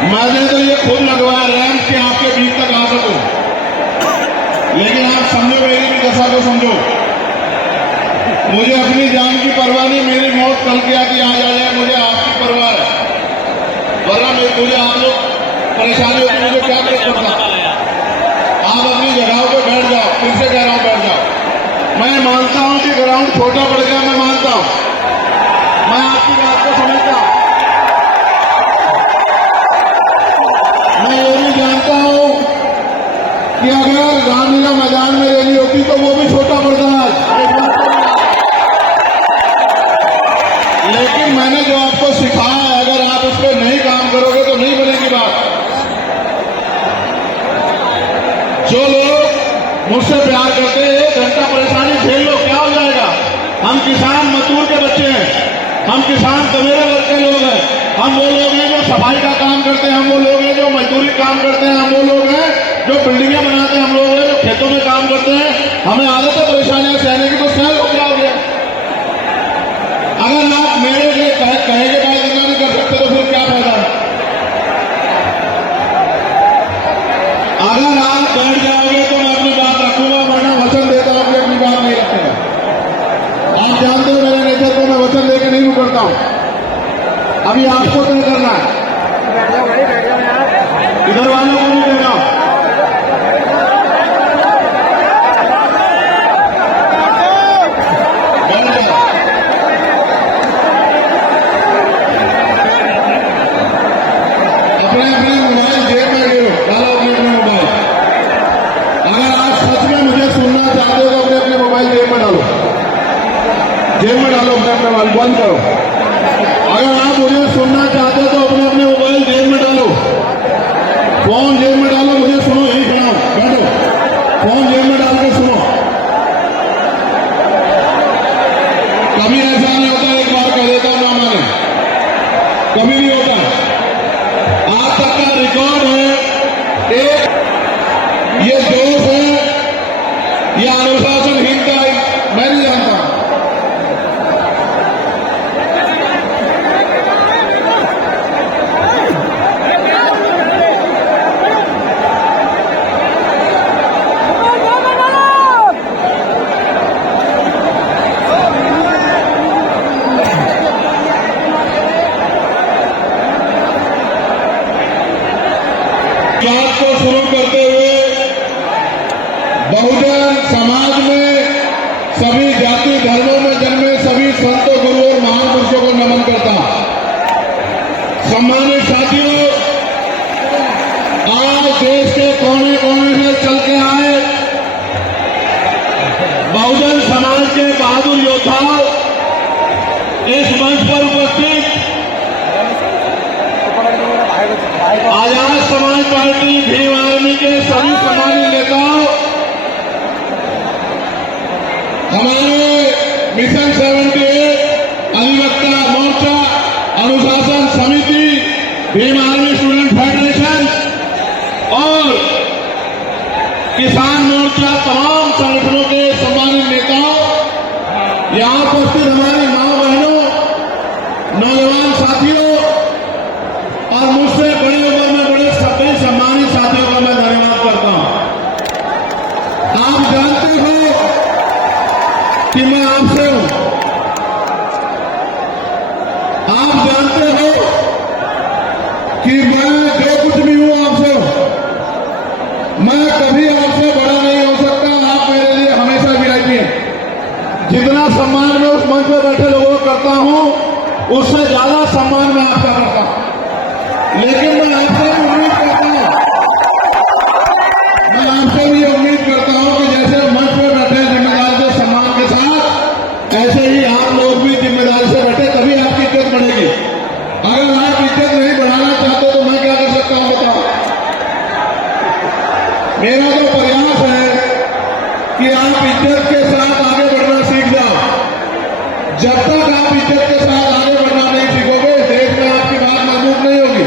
मैंने तो ये खुद लगवाया रैंप कि आपके बीच तक आ सकूं, लेकिन आप समझो, मेरी भी दशा को समझो। मुझे अपनी जान की परवाह नहीं, मेरी मौत कल क्या कि आज आ जाए, मुझे आपकी परवाह है। वरना मुझे आप लोग परेशानी होती, मुझे क्या कर पड़ता। आप अपनी जगहों पे बैठ जाओ, फिर से कह रहा हूं बैठ जाओ। मैं मानता हूं कि ग्राउंड छोटा पड़ गया, मैं मानता हूं, मैं आपकी बात को समझता हूं। मैं ये भी जानता हूं कि अगर गांधी का मैदान में रैली होती तो वो भी छोटा पड़ता है, लेकिन मैंने जो आपको सिखाया है, अगर आप उस पर नहीं काम करोगे तो नहीं बनेगी बात। जो लोग मुझसे प्यार करते हैं, 1 घंटा परेशानी झेल लो, क्या हो जाएगा। हम किसान मजदूर के बच्चे हैं, हम किसान सवेरे वर्ग के लोग हैं, हम वो लोग हैं जो सफाई का काम करते हैं, हम वो लोग हैं जो मजदूरी काम करते हैं, हम वो लोग हैं जो बिल्डिंगें बनाते हैं, हम लोग हैं जो खेतों में काम करते हैं। हमें आदत है परेशानियां सहने की, तो सह लो, क्या हो गया। अगर आप मेरे लिए कहे के बाद इतना नहीं कर सकते तो फिर क्या फायदा है। अगर आप बैठ जाओगे तो मैं अपनी बात रखूंगा, वरना वचन देता हूं कि अपनी बात नहीं रखूंगा। आप जानते हो मेरे नेचर को, मैं वचन लेके नहीं मुकरता हूं। अभी आपको तय करना है, इधर वालों को नहीं दे रहा हूं। जेब में डालो, अपने मोबाइल बंद करो। अगर आप मुझे सुनना चाहते हो तो अपने अपने मोबाइल जेब में डालो, फोन जेब में डालो, मुझे सुनो, यही सुनाओ, बैठो, फोन जेब में डाल के सुनो। कभी ऐसा नहीं होता, एक बार कह देता हूं ना माने, कभी नहीं होता। आज तक का रिकॉर्ड है, एक ये दोष है, ये अनुशासनहीनता है, मैं नहीं जानता। बात को शुरू करते हुए बहुजन समाज में सभी जाति धर्मों में जन्मे सभी संतों, गुरु और महान पुरुषों को नमन करता। सम्मानित साथियों, आज देश के कोने कोने से चल के आए बहुजन समाज के बहादुर योद्धा इस मंच पर उपस्थित आजाद समाज पार्टी भीम आर्मी के सभी सम्मानित नेताओं, हमारे मिशन 78 अधिवक्ता मोर्चा, अनुशासन समिति, भीम आर्मी स्टूडेंट फेडरेशन और किसान मोर्चा, तमाम संगठनों के सम्मानित नेताओं, यहां उपस्थित हमारी मां बहनों, नौजवान साथियों और मुझसे बड़ी उम्र में बड़े सभी सम्मानित साथियों का मैं धन्यवाद करता हूं। आप जानते हो कि मैं आपसे हूं, आप जानते हो कि मैं जो कुछ भी हूं आपसे हूं। मैं कभी आपसे बड़ा नहीं हो सकता, आप मेरे लिए हमेशा वीआईपी हैं। जितना सम्मान मैं उस मंच पर बैठे लोगों को करता हूं, उससे ज्यादा सम्मान मैं आपका करता हूं। लेकिन मैं आपसे भी उम्मीद करता हूं, मैं आपसे भी उम्मीद करता हूं कि जैसे मंच पर बैठे जिम्मेदार के सम्मान के साथ, ऐसे ही आप लोग भी जिम्मेदारी से बैठे, तभी आपकी इज्जत बढ़ेगी। अगर आप इज्जत नहीं बढ़ाना चाहते तो मैं क्या कर सकता हूं बताओ। मेरा तो प्रयास है कि आप इज्जत के साथ आगे बढ़ना सीख जाओ। जब तक आप इज्जत के साथ आगे बढ़ना नहीं सीखोगे, देश में आपकी बात महसूस नहीं होगी।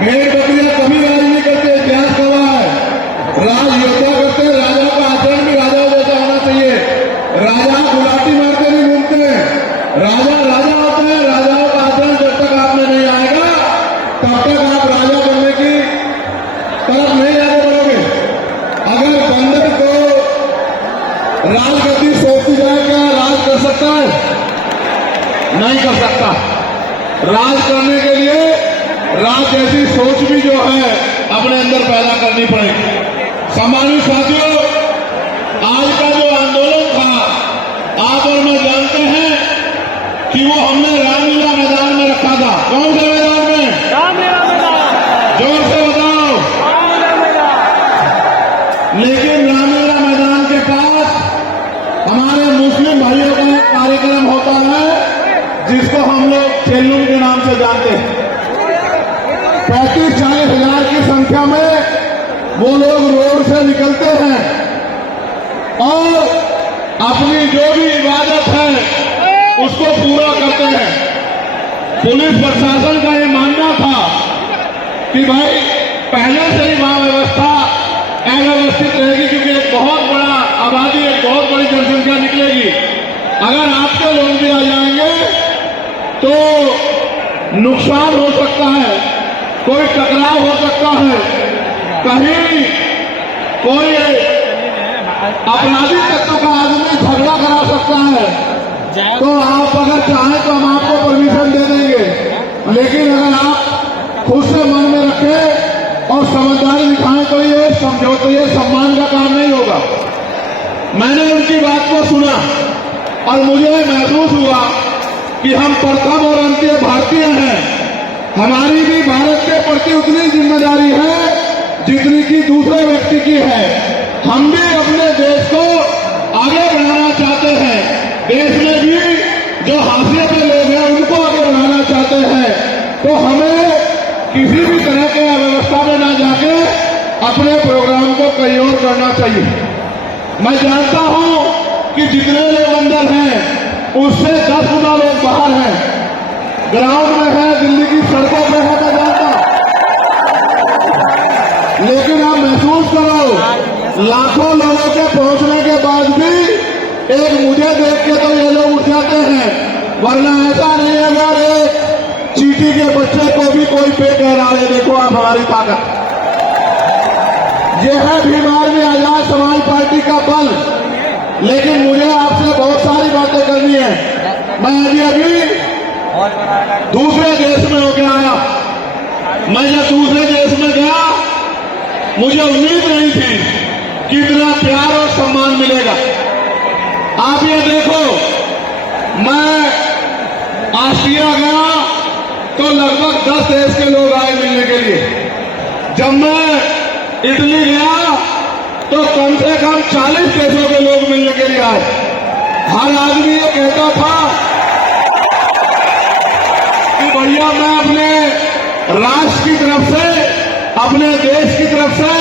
भेड़ बकरियां कभी राज नहीं करते, इतिहास गवाह है। राज योद्धा करते हैं, राजा का आचरण भी राजा जैसा होना चाहिए। राजा गुलाटी मारते नहीं घूमते हैं, राजा राजा होता है। राजाओं का आचरण जब तक आप में नहीं आएगा, तब तक आप राज करने के लिए राज जैसी सोच भी जो है अपने अंदर पैदा करनी पड़ेगी। सम्मानित साथियों, आज का जो आंदोलन था, आप और मैं जानते हैं कि वो हमने रामलीला मैदान में रखा था। कौन से मैदान में? रामलीला मैदान। जोर से बताओ। लेकिन रामलीला मैदान के पास हमारे मुस्लिम भाइयों का एक कार्यक्रम होता है जिसको हम लोग चेल्लुम के नाम से जानते हैं। 35-40 हजार की संख्या में वो लोग रोड से निकलते हैं और अपनी जो भी इबादत है उसको पूरा करते हैं। पुलिस प्रशासन का ये मानना था कि भाई पहले से ही वहां व्यवस्था अव्यवस्थित रहेगी, क्योंकि एक बहुत बड़ा आबादी, एक बहुत बड़ी जनसंख्या निकलेगी। अगर आपके लोग भी आ जाएंगे तो नुकसान हो सकता है, कोई टकराव हो सकता है, कहीं कोई अपराधी तत्व का आदमी झगड़ा करा सकता है। तो आप अगर चाहें तो हम आपको परमिशन दे देंगे, लेकिन अगर आप खुद से मन में रखें और समझदारी दिखाएं तो ये समझौते, ये सम्मान का काम नहीं होगा। मैंने उनकी बात को सुना और मुझे महसूस हुआ कि हम प्रथम और अंतिम भारतीय हैं। हमारी भी भारत के प्रति उतनी जिम्मेदारी है जितनी कि दूसरे व्यक्ति की है। हम भी अपने देश को आगे बढ़ाना चाहते हैं। देश में भी जो हाशिए पे लोग हैं उनको आगे बढ़ाना चाहते हैं। तो हमें किसी भी तरह के अव्यवस्था में ना जाके अपने प्रोग्राम को कहीं और करना चाहिए। मैं जानता हूं कि जितने लोग अंदर हैं उससे 10 गुना लोग बाहर हैं, ग्राउंड में है, दिल्ली की सड़कों में है, मैं जानता हूं। लेकिन आप महसूस करो, लाखों लोगों के पहुंचने के बाद भी एक मुझे देख के तो ये लोग उठ जाते हैं, वरना ऐसा नहीं है यार एक चींटी के बच्चे को भी कोई पे कह रहा है। देखो आप हमारी ताकत, ये है बीमार में आजाद समाज पार्टी का बल। लेकिन मुझे आपसे बहुत सारी बातें करनी है। मैं अभी दूसरे देश में होकर आया। मैं जब दूसरे देश में गया मुझे उम्मीद नहीं थी कि इतना प्यार और सम्मान मिलेगा। आप ये देखो, मैं ऑस्ट्रिया गया तो लगभग 10 देश के लोग आए मिलने के लिए। जब मैं इटली गया तो कम से कम 40 देशों के लोग मिलने के लिए आए। हर आदमी ये कहता था कि भैया मैं अपने राष्ट्र की तरफ से, अपने देश की तरफ से,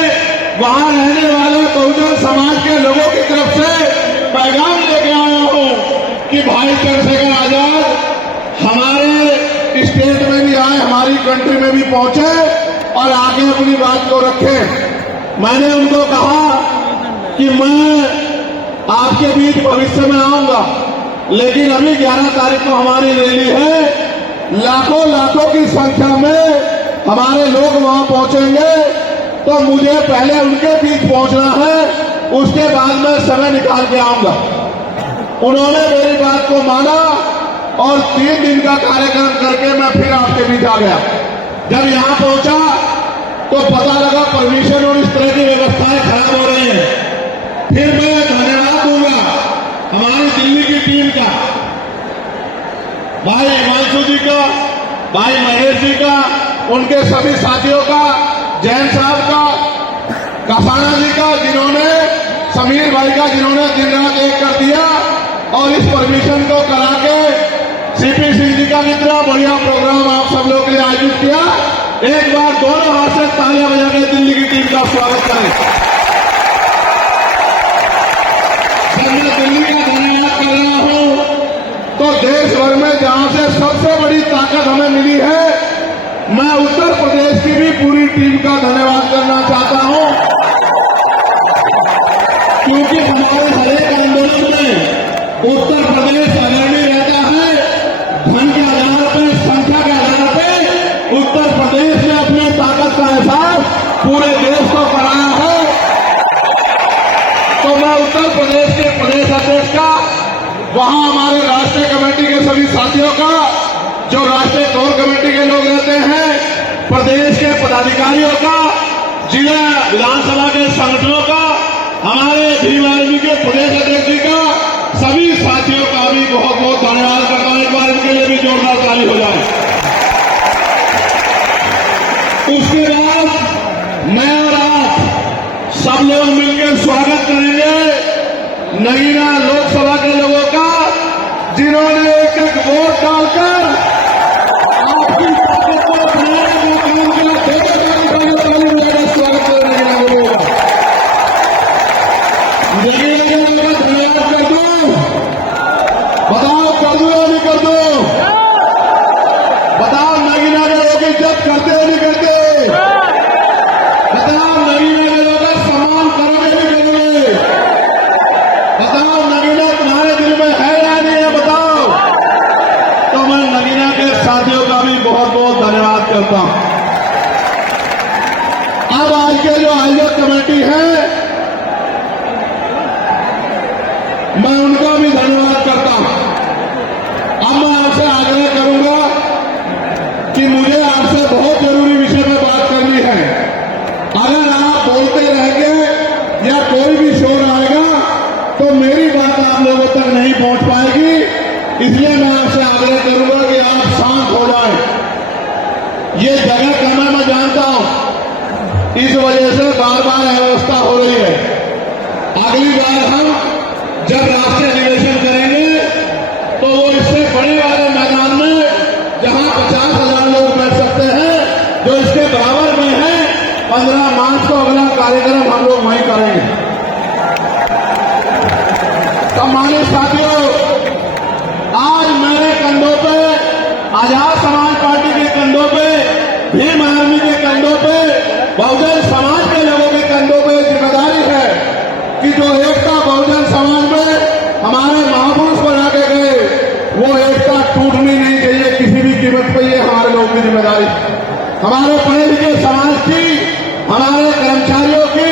वहां रहने वाले बहुजन समाज के लोगों की तरफ से पैगाम लेके आया हूं कि भाई चंद्रशेखर आजाद हमारे स्टेट में भी आए, हमारी कंट्री में भी पहुंचे और आगे अपनी बात को रखें। मैंने उनको कहा कि मैं आपके बीच भविष्य में आऊंगा, लेकिन अभी 11 तारीख को हमारी रैली है। लाखों लाखों की संख्या में हमारे लोग वहां पहुंचेंगे, तो मुझे पहले उनके बीच पहुंचना है, उसके बाद मैं समय निकाल के आऊंगा। उन्होंने मेरी बात को माना और 3 दिन का कार्यक्रम करके मैं फिर आपके बीच आ गया। जब यहां पहुंचा तो पता लगा परमिशन और इस तरह की व्यवस्थाएं खराब हो रही हैं। फिर मैं धन्यवाद दूंगा हमारी दिल्ली की टीम का, भाई हिमांशु जी का, भाई महेश जी का, उनके सभी साथियों का, जैन साहब का, कसाना जी का, जिन्होंने, समीर भाई का, जिन्होंने दिन रात एक कर दिया और इस परमिशन को करा के सीपी सिंह जी का इतना बढ़िया प्रोग्राम आप सब लोगों के लिए आयोजित किया। एक बार दोनों हाथ से तालियां बजा के दिल्ली की टीम का स्वागत करें। जब मैं दिल्ली का धन्यवाद कर रहा हूं तो देश भर में जहां से सबसे बड़ी ताकत हमें मिली है, मैं उत्तर प्रदेश की भी पूरी टीम का धन्यवाद करना चाहता हूं, क्योंकि हमारे हर एक आंदोलन में उत्तर प्रदेश अग्रणी रहता है। धन के आधार पर, संख्या के आधार पर उत्तर प्रदेश ने अपनी ताकत का एहसास पूरे देश को कराया है। तो मैं उत्तर प्रदेश के प्रदेश अध्यक्ष का, वहां हमारे राष्ट्रीय कमेटी के सभी साथियों का, जो राष्ट्रीय कोर कमेटी के लोग रहते हैं, प्रदेश के पदाधिकारियों का, जिला विधानसभा के संगठनों का, हमारे भीम आर्मी के प्रदेश अध्यक्ष जी का, सभी साथियों का भी बहुत बहुत धन्यवाद करता हूं। एक बार इनके लिए भी जोरदार ताली हो जाए। उसके बाद मैं और आप सब लोग मिलकर स्वागत करेंगे नगीना लोकसभा के लोगों का, जिन्होंने एक एक वोट डालकर आपकी ताकत को बनाने का काम किया। स्वागत करेंगे नगीना के लोगों का। नगीना के लोगों का धन्यवाद कर दो। बताओ कर दो या नहीं कर दो? बताओ नगीना के लोग इज्जत करते या नहीं करते? बताओ नगीना के लोग का सम्मान करोगे नहीं करोगे? बताओ नगीना तुम्हारे दिल में है या नहीं है? बताओ। तो मैं नगीना के साथियों का भी बहुत बहुत धन्यवाद करता हूं। अब आज के जो आयोजक कमेटी है, मैं उनका भी धन्यवाद करता हूं। अब मैं आपसे आग्रह करूंगा कि मुझे आपसे बहुत जरूरी विषय पर बात करनी है। अगर आप बोलते रहेंगे या कोई भी शोर आएगा तो मेरी बात आप लोगों तक नहीं पहुंच पाएगी। इसलिए मैं आपसे आग्रह करूंगा कि आप शांत हो जाएं। ये जगह कम है, मैं जानता हूं, इस वजह से बार बार अव्यवस्था हो रही है। अगली बार हम जब राष्ट्रीय अधिवेशन करेंगे तो वो इससे बड़े वाले मैदान में, जहां 50,000 लोग बैठ सकते हैं, जो इसके बराबर में है, 15 मार्च को अगला कार्यक्रम हम लोग वहीं करेंगे। सम्मानित साथियों, आज मेरे कंधों पे, आजाद समाज पार्टी के कंधों पे, भीम आर्मी के कंधों पे, बहुजन समाज के लोगों के कंधों पे जिम्मेदारी है कि जो एकता बहुजन समाज में हमारे महापुरुष बना के गए, वो एकता टूटनी नहीं चाहिए किसी भी कीमत पर। ये हमारे लोगों की जिम्मेदारी, हमारे पढ़े लिखे समाज की, हमारे कर्मचारियों की,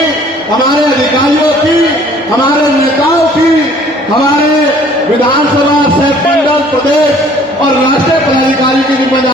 हमारे अधिकारियों की, हमारे नेताओं की, हमारे विधानसभा, सेठ मंडल, प्रदेश और राष्ट्रीय पदाधिकारी की जिम्मेदारी।